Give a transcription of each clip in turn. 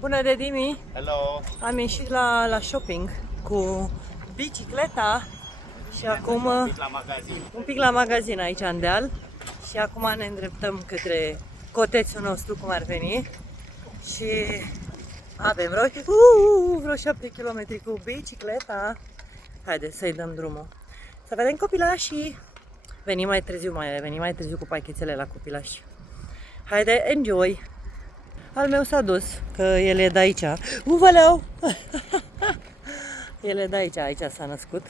Bună de dimi! Hello! Am ieșit la shopping cu bicicleta și acum un pic la magazin aici în deal și acum ne îndreptăm către cotețul nostru, cum ar veni, și avem vreo 7 km cu bicicleta. Haideți să-i dăm drumul. Să vedem copilașii. Venim mai târziu cu pachetele la copilași. Haide, enjoy! Al meu s-a dus, că el e de aici. Uvăleu! El e de aici s-a născut.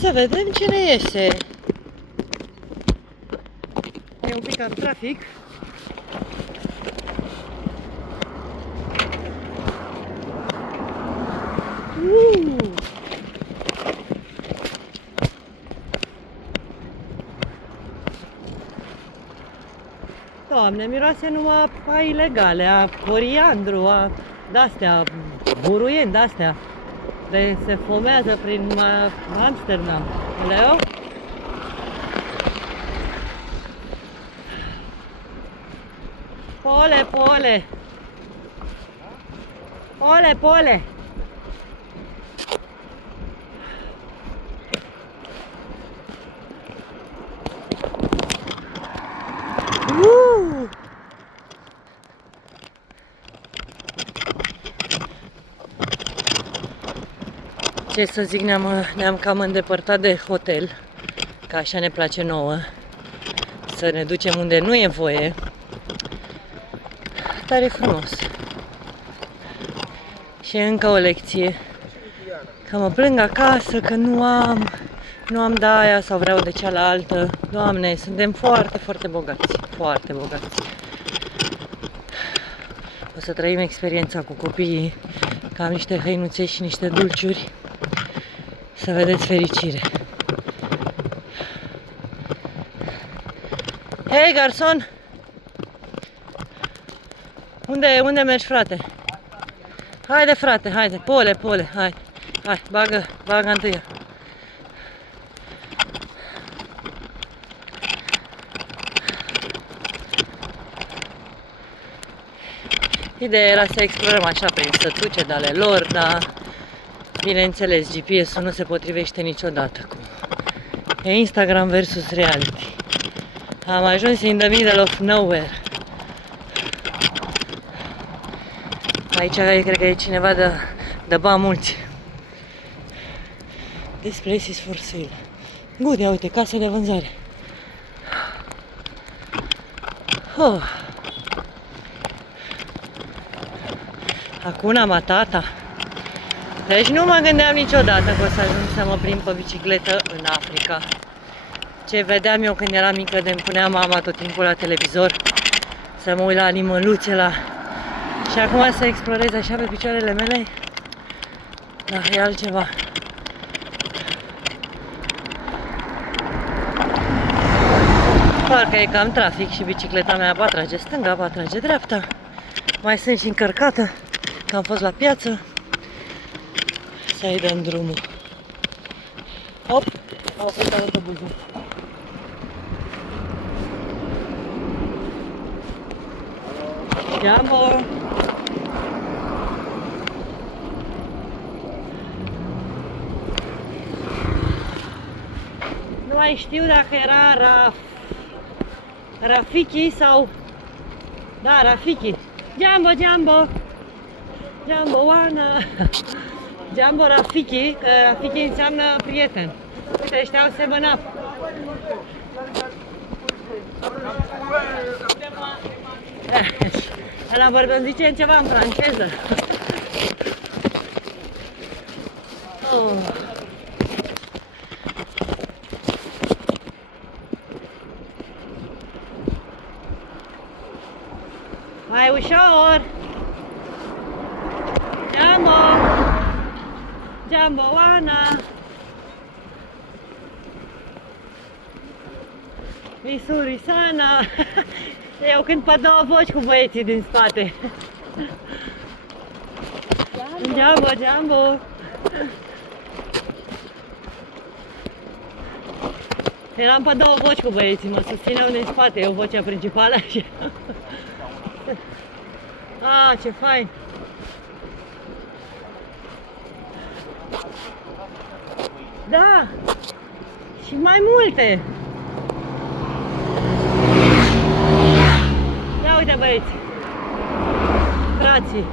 Să vedem cine iese. E un pic cam trafic. Doamne, miroase numai a ilegale, a coriandru, a de-astea, buruieni de-astea. Se fomează prin Amsterdam. Leo? Pole, pole! Pole, pole! Ce să zic, ne-am cam îndepărtat de hotel, că așa ne place nouă, să ne ducem unde nu e voie, dar e frumos. Și încă o lecție, că mă plâng acasă, că nu am de aia sau vreau de cealaltă. Doamne, suntem foarte, foarte bogați, foarte bogați. O să trăim experiența cu copiii, că am niște hăinuțe și niște dulciuri. Să vedeți fericire. Hei, garson! Unde mergi, frate? Haide, frate, haide, pole, hai, bagă întâia. Ideea era să explorăm așa prin sătuce de ale lor, dar bineînțeles, GPS-ul nu se potrivește niciodată cu Instagram versus reality. Am ajuns in the middle of nowhere. Aici cred că e cineva de bani mulți. This place is for sale. Good, ia uite, case de vânzare. Oh. Hakuna Matata. Deci nu mă gândeam niciodată că o să ajung să mă plimb pe bicicletă în Africa. Ce vedeam eu când eram mică, de-mi punea mama tot timpul la televizor, să mă uit la animăluțe, și acum să explorez așa pe picioarele mele, da, e altceva. Parcă e cam trafic și bicicleta mea va trage stânga, va trage dreapta. Mai sunt și încărcată, că am fost la piață. Să-i dăm drumul. Hop, a oprit autobuzul. Jumbo! Nu mai știu dacă era Rafiki sau... Da, Rafiki. Jumbo! Jumbo Wana! Jumbo Rafiki, că Rafiki înseamnă prieten. Uite, ăștia au 7-Up. Ăla vorbim, zice ceva în franceză. Oh. Mai ușor! Jumbo Wana! Misuri sana! Eu cânt pe două voci cu băieții din spate. Jumbo! Eram pe două voci cu băieții, mă susțineau din spate, eu vocea principală și... Ah, ce fain! Da! Și mai multe! Ia uite băieți! Frații!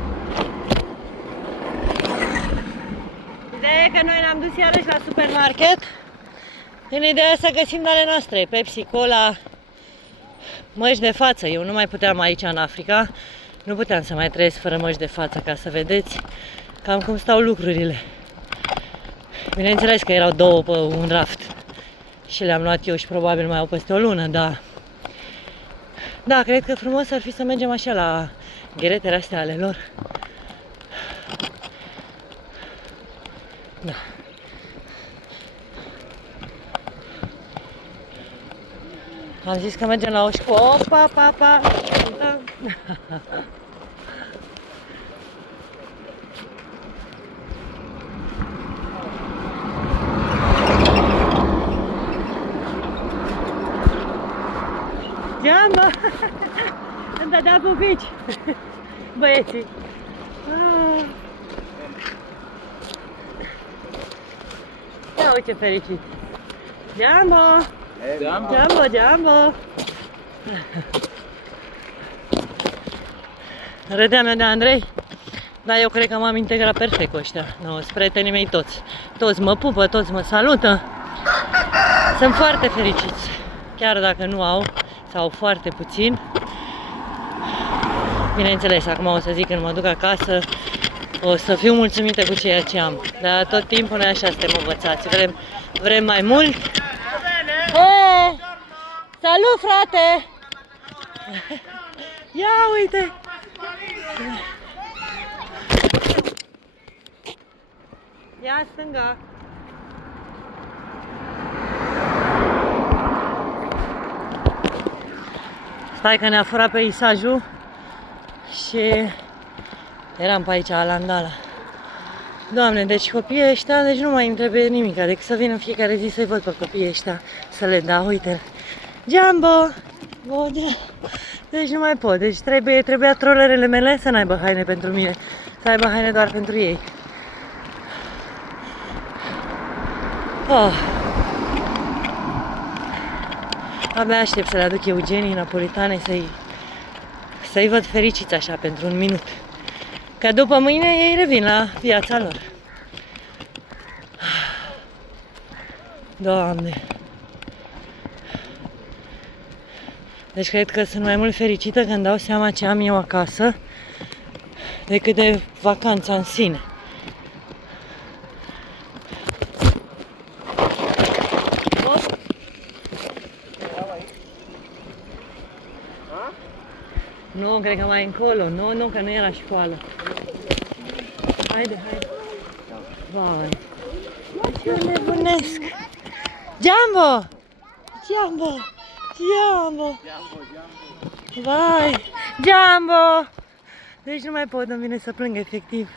Ideea e că noi ne-am dus iarăși la supermarket în ideea să găsim ale noastre, Pepsi, Cola, măști de față. Eu nu mai puteam aici în Africa, nu puteam să mai trăiesc fără măști de față, ca să vedeți cam cum stau lucrurile. Bineînțeles că erau două pe un raft și le-am luat eu și probabil mai au peste o lună, dar... Da, cred că frumos ar fi să mergem așa la gheretele astea ale lor. Da. Am zis că mergem la o școală. Opa, pa, pa. Geamă! Îmi dădea pupici, băieții. Ia uite ce fericit! Geamă! Geamă, geamă! Râdeam de Andrei, dar eu cred că m-am integrat perfect cu ăștia. No, sunt prietenii mei toți. Toți mă pupă, toți mă salută. Sunt foarte fericiți, chiar dacă nu au sau foarte puțin. Bineînțeles, acum o să zic când mă duc acasă, o să fiu mulțumită cu ceea ce am. Dar tot timpul noi așa suntem învățați. Vrem mai mult. Hey! Salut, frate! Ia uite! Ia stânga! Stai că ne-a furat peisajul și eram pe aici, la Landala. Doamne, deci copiii ăștia, deci nu mai îmi trebuie nimic, decât să vin în fiecare zi să-i văd pe copiii ăștia, să le dau, uite. Jumbo! Deci nu mai pot, deci trebuia trollerele mele să n-aibă haine pentru mine, să aibă haine doar pentru ei. Oh. Abia aștept să le aduc Eugenii napolitane, să-i văd fericiți așa pentru un minut. Că după mâine ei revin la viața lor. Doamne! Deci cred că sunt mai mult fericită când dau seama ce am eu acasă decât de vacanța în sine. Nu, cred că mai încolo. Nu, că nu era școală. Haide. Vai. Ce nebunesc. Jumbo! Vai! Jumbo! Deci nu mai pot, îmi vine să plâng efectiv.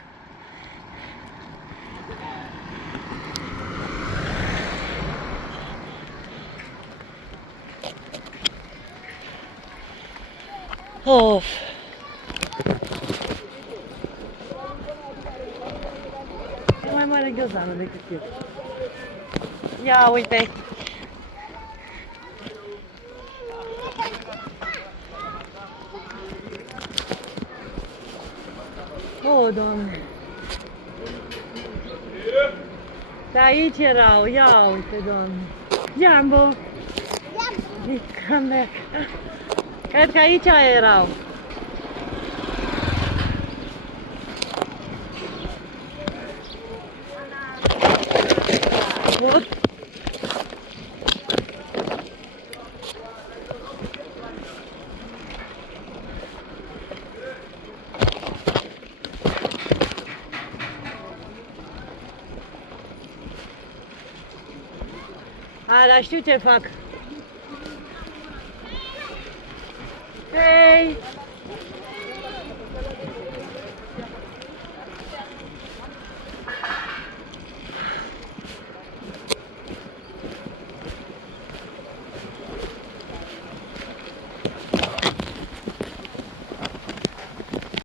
Of! E mai mare ghiozdană decât eu. Ia uite! Oh, Doamne! De aici erau, ia uite, Doamne! Jumbo! Come back! Cred că aici erau. Dar știu ce fac. Hei!